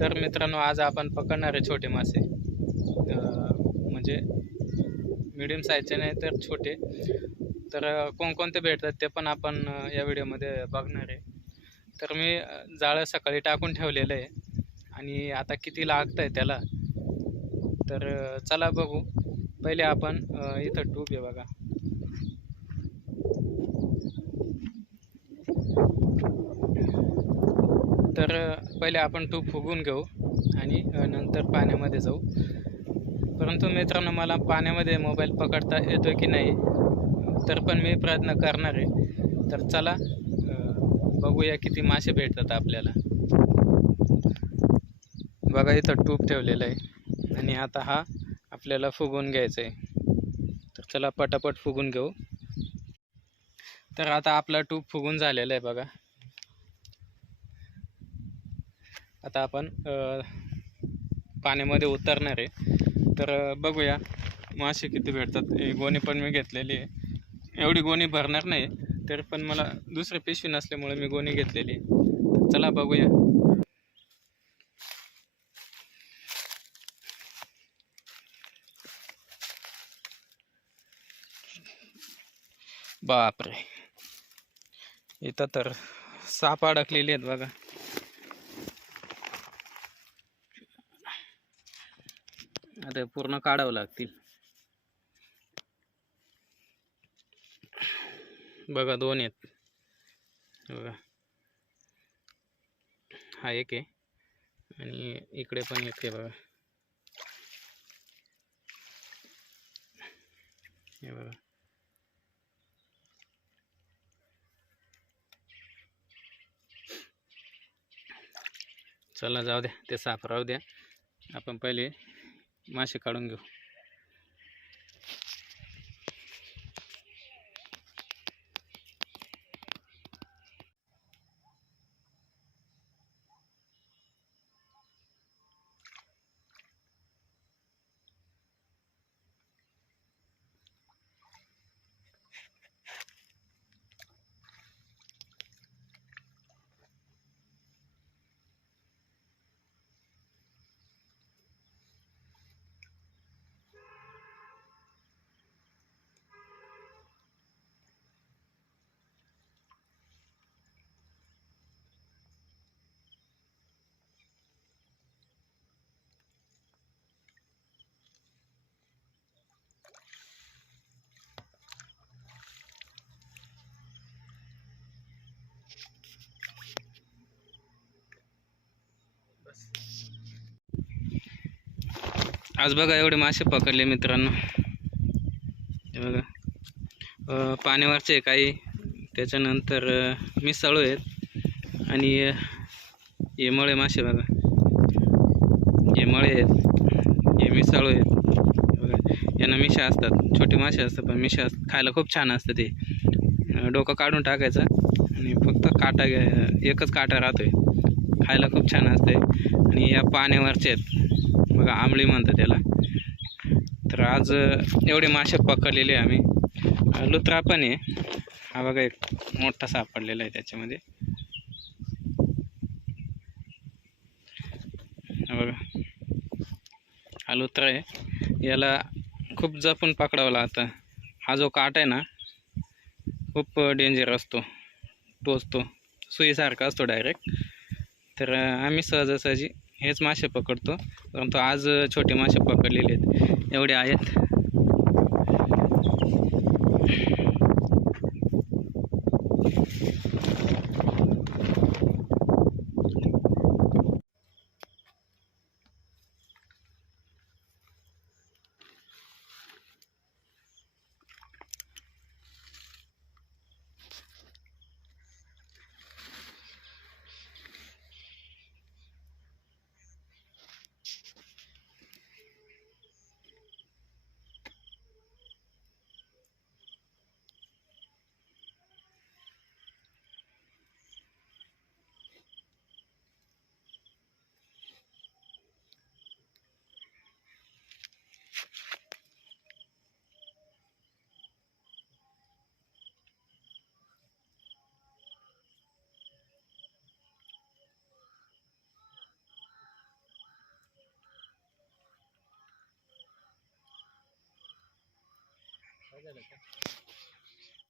तर मित्रांनो आज आपण पकडणार आहे छोटे मासे. म्हणजे मिडियम साईजचे नाही तर छोटे. तर कोणकोणते भेटतात ते पण आपण या व्हिडिओमध्ये बघणार आहे. तर मी जाळं सकाळी टाकून ठेवलेलं आहे. आणि आता किती लागतं आहे त्याला? तर चला बघू. पहिले आपण इथं टूब आहे बघा. तर पहिले आपण तूप फुगून घेऊ आणि नंतर पाण्यामध्ये जाऊ. परंतु मित्रांनो मला पाण्यामध्ये मोबाईल पकडता येतो की नाही तर पण मी प्रयत्न करणार आहे. तर चला बघूया किती मासे भेटतात आपल्याला. बघा इथं टूप ठेवलेलं आहे आणि आता हा आपल्याला फुगून घ्यायचा आहे. तर चला पटापट फुगून घेऊ. तर आता आपला टूप फुगून झालेला आहे बघा. आता आपण पाण्यामध्ये उतरणार आहे. तर बघूया मासे किती भेटतात. हे गोणी पण मी घेतलेली आहे. एवढी गोणी भरणार नाही तरी पण मला दुसरी पिशवी नसल्यामुळे मी गोणी घेतलेली आहे. चला बघूया. बापरे. इथं तर साप अडकलेली आहेत बघा. आता पूर्ण काढावं लागतील. बघा दोन आहेत. बघा. हा एक आहे. आणि इकडे पण एक आहे बघा. हे बघा. चला जाऊ द्या. ते साफ राहू द्या. आपण पहिले मासे काढून घेऊ. आज बघा एवढे मासे पकडले मित्रांनो. हे बघा. पाण्यावरचे काही. त्याच्यानंतर मिसळू आहेत. आणि अं, हे मळे मासे बघा. हे मळे आहेत. हे मिसळू आहेत. बघा. यांना मिशा असतात. छोटे मासे असतात पण मिशा खायला खूप छान असतं ते. डोकं काढून टाकायचं. आणि फक्त काटा घ्या एकच काटा राहतोय. खायला खूप छान असते आणि या पाण्यावरचे आहेत. बघा आंबळी म्हणतात त्याला तर आज एवढे मासे पकडलेले आम्ही. लुत्रा पण आहे. हा बघा एक मोठा सापडलेला आहे त्याच्यामध्ये. बघा. हा लुत्रा आहे. याला खूप जपून पकडावं लागतं. हा जो काट आहे ना खूप डेंजर असतो. टोचतो. सुईसारखा असतो डायरेक्ट तर आम्ही सहजासहजी हेच मासे पकडतो. परंतु आज छोटे मासे पकडलेले आहेत. एवढे आहेत. लगता है